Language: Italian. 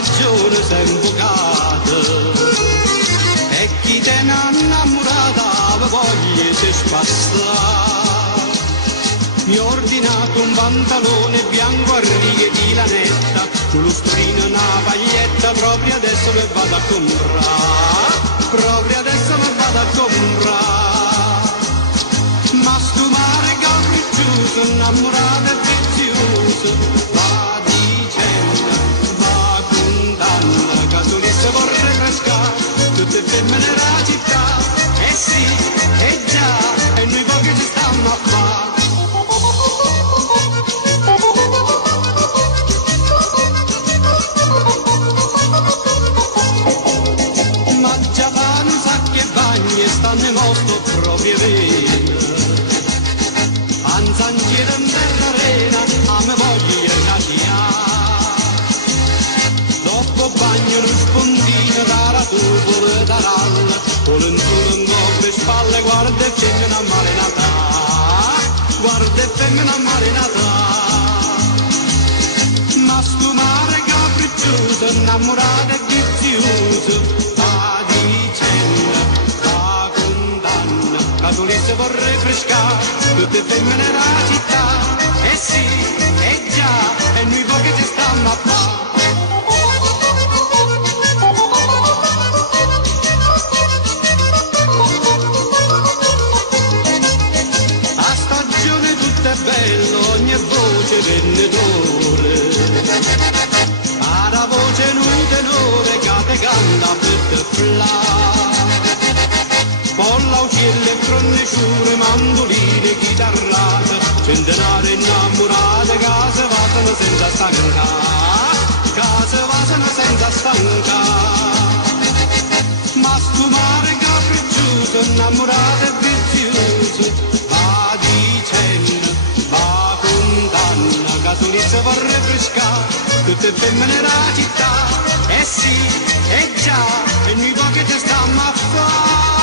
stagione si è invocata e chi te ne ha innamorata voglia si spasta. Mi ha ordinato un pantalone bianco a righe di lanetta, con lo strino e una paglietta, proprio adesso mi vado a comprare, proprio adesso mi vado a comprare. Ma sto mare capriccioso, innamorato e prezioso, va dicendo, va contando, che solisse vorrei frescare, tutte femmine della città, eh sì, eh già, e noi pochi ci stanno a fare. Stanno in mosto proprio bene, anzanchiere in terra a me voglia caciare. Dopo bagno lo spondino dalla tubola da ralla, con un coppe spalle, guarda e femmina marinata, guarda e femmina marinata. Ma sto mare capriccioso, innamorato e vizioso, va dicendo, la solisse vorrei frescare, tutte femmine della città, eh sì, eh già, e noi pochi ci stanno a fare. A stagione tutto è bello, ogni voce venditore, alla voce in un tenore che te canta per te flare. Polla, uccelli, corniciure, mandoline, chitarrate, centenarie innamorate, case vasano senza stancare, case vasano senza stancare. Ma sto mare capriccioso, innamorato e vizioso, va dicendo, va contando, che solisse vorrei frescare, tutte femmine della città, eh sì, eh già, e noi pochi ci stiamo a fare.